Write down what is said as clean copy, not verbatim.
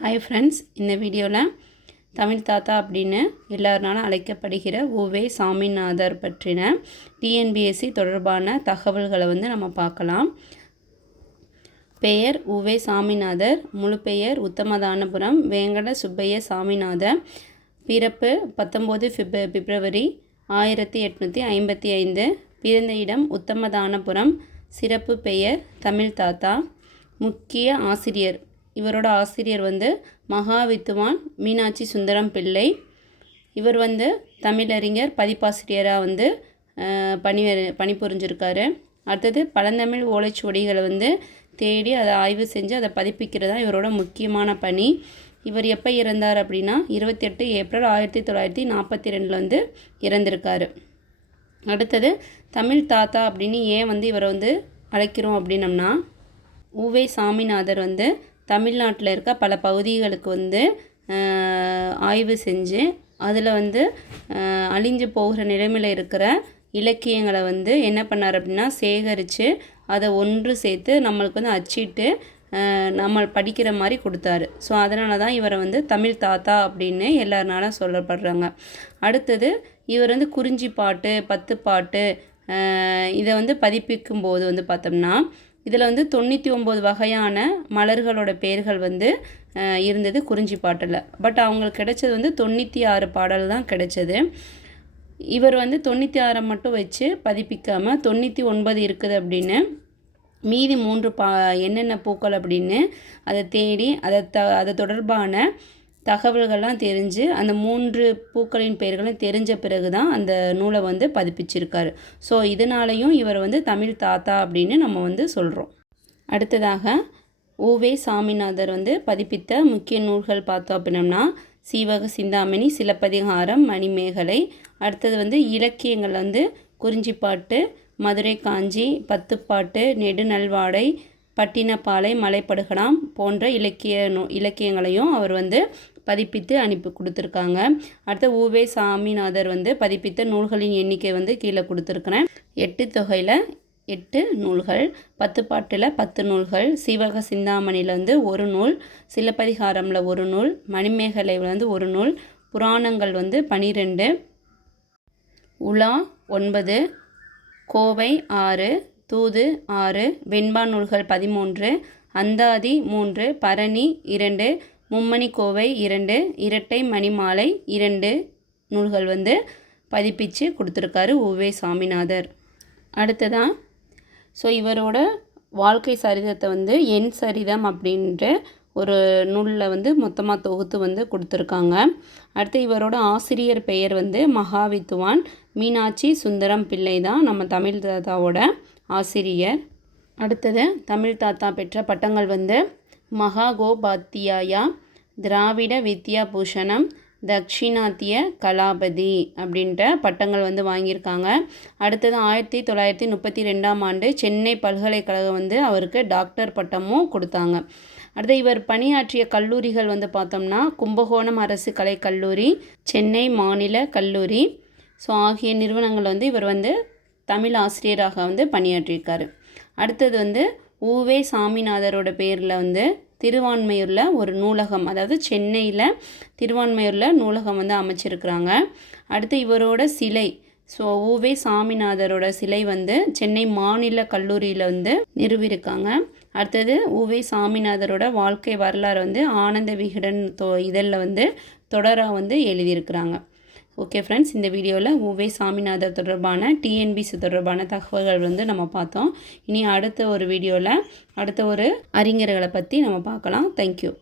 Hi friends, இந்த வீடியோவில் தமிழ் தாத்தா அப்படின்னு எல்லாருனாலும் அழைக்கப்படுகிற உவே சாமிநாதர் பற்றின டிஎன்பிஎஸ்சி தொடர்பான தகவல்களை நம்ம பார்க்கலாம். பெயர் உவே சாமிநாதர். முழு பெயர் உத்தமதானபுரம் வேங்கட சுப்பைய சாமிநாதர். பிறப்பு 19 பிப்ரவரி 1855. பிறந்த இடம் உத்தமதானபுரம். சிறப்பு பெயர் தமிழ் தாத்தா. முக்கிய ஆசிரியர், இவரோட ஆசிரியர் மகாவித்துவான் மீனாட்சி சுந்தரம் பிள்ளை. இவர் தமிழறிஞர் பதிப்பாசிரியராக பணிபுரிஞ்சிருக்காரு. அடுத்தது பழந்தமிழ் ஓலைச்சுவடிகளை தேடி அதை ஆய்வு செஞ்சு அதை பதிப்பிக்கிறது தான் இவரோட முக்கியமான பணி. இவர் எப்போ இறந்தார் அப்படின்னா 28 ஏப்ரல் 1942 இறந்திருக்காரு. அடுத்தது தமிழ் தாத்தா அப்படின்னு ஏன் இவரை அழைக்கிறோம் அப்படின்னம்னா, உவே சாமிநாதர் தமிழ்நாட்டில் இருக்க பல பகுதிகளுக்கு ஆய்வு செஞ்சு அதில் அழிஞ்சு போகிற நிலைமையில் இருக்கிற இலக்கியங்களை என்ன பண்ணார் அப்படின்னா சேகரித்து அதை ஒன்று சேர்த்து நம்மளுக்கு அச்சிட்டு நம்ம படிக்கிற மாதிரி கொடுத்தாரு. ஸோ அதனால தான் இவரை தமிழ் தாத்தா அப்படின்னு எல்லாருனாலும் சொல்லப்படுறாங்க. அடுத்தது இவர் குறிஞ்சி பாட்டு, பத்து பாட்டு இதை பதிப்பிக்கும் போது பார்த்தோம்னா இதில் 99 வகையான மலர்களோட பெயர்கள் இருந்தது குறிஞ்சி பாட்டில். பட் அவங்களுக்கு கிடைச்சது 96 பாடல் தான் கிடைச்சது. இவர் 96 மட்டும் வச்சு பதிப்பிக்காமல் 99 இருக்குது அப்படின்னு மீதி 3 என்னென்ன பூக்கள் அப்படின்னு அதை தேடி அதை தொடர்பான தகவல்கள்லாம் தெரிஞ்சு அந்த 3 பூக்களின் பெயர்களும் தெரிஞ்ச பிறகு தான் அந்த நூலை பதிப்பிச்சிருக்காரு. ஸோ இதனாலையும் இவர் தமிழ் தாத்தா அப்படின்னு நம்ம சொல்கிறோம். அடுத்ததாக உவே சாமிநாதர் பதிப்பித்த முக்கிய நூல்கள் பார்த்தோம் அப்படின்னம்னா சீவக சிந்தாமணி, சிலப்பதிகாரம், மணிமேகலை. அடுத்தது இலக்கியங்கள் குறிஞ்சிப்பாட்டு, மதுரை காஞ்சி, பத்துப்பாட்டு, நெடுநல்வாடை, பட்டினப்பாலை, மலைப்படுகலாம் போன்ற இலக்கியங்களையும் அவர் பதிப்பித்து அனுப்பி கொடுத்துருக்காங்க. அடுத்து உவே சாமிநாதர் பதிப்பித்த நூல்களின் எண்ணிக்கை கீழே கொடுத்துருக்குறேன். 8 தொகையில் 8 நூல்கள், 10 பாட்டில் 10 நூல்கள், சீவக சிந்தாமணியில் 1 நூல், சிலப்பதிகாரமில் 1 நூல், மணிமேகலையில் 1 நூல், புராணங்கள் 12, உலா 9, கோவை 6, தூது 6, வெண்பா நூல்கள் 13, அந்தாதி 3, பரணி 2, மும்மணி கோவை 2, இரட்டை மணிமாலை 2 நூல்கள் பதிப்பிச்சு கொடுத்துருக்காரு உவே சாமிநாதர். அடுத்ததான் இவரோட வாழ்க்கை சரிதத்தை என் சரிதம் அப்படின்ற ஒரு நூலில் மொத்தமாக தொகுத்து கொடுத்துருக்காங்க. அடுத்து இவரோட ஆசிரியர் பெயர் மகாவித்துவான் மீனாட்சி சுந்தரம் பிள்ளை தான் நம்ம தமிழ் தாத்தாவோட ஆசிரியர். அடுத்தது தமிழ் தாத்தா பெற்ற பட்டங்கள் மகாகோபாத்தியாயா, திராவிட வித்யா பூஷணம், தக்ஷிணாத்திய கலாபதி அப்படின்ற பட்டங்கள் வாங்கியிருக்காங்க. அடுத்தது 1932ஆம் ஆண்டு சென்னை பல்கலைக்கழகம் அவருக்கு டாக்டர் பட்டமும் கொடுத்தாங்க. அடுத்து இவர் பணியாற்றிய கல்லூரிகள் பார்த்தோம்னா கும்பகோணம் அரசு கலைக்கல்லூரி, சென்னை மாநில கல்லூரி ஆகிய நிறுவனங்கள் இவர் தமிழ் ஆசிரியராக பணியாற்றியிருக்காரு. அடுத்தது உவே சாமிநாதரோட பேரில் திருவான்மையூரில் ஒரு நூலகம், அதாவது சென்னையில் திருவான்மையூரில் நூலகம் அமைச்சிருக்கிறாங்க. அடுத்து இவரோட சிலை, உவே சாமிநாதரோட சிலை சென்னை மாநில கல்லூரியில் நிறுவியிருக்காங்க. அடுத்தது உவே சாமிநாதரோட வாழ்க்கை வரலாறு ஆனந்த விகடன் இதழில் தொடராக எழுதியிருக்கிறாங்க. ஓகே ஃப்ரெண்ட்ஸ், இந்த வீடியோவில் உவே சாமிநாதர் தொடர்பான டிஎன்பிஎஸ்சி தொடர்பான தகவல்கள் நம்ம பார்த்தோம். இனி அடுத்த ஒரு வீடியோவில் அடுத்த ஒரு அறிஞர்களை பற்றி நம்ம பார்க்கலாம். தேங்க்யூ.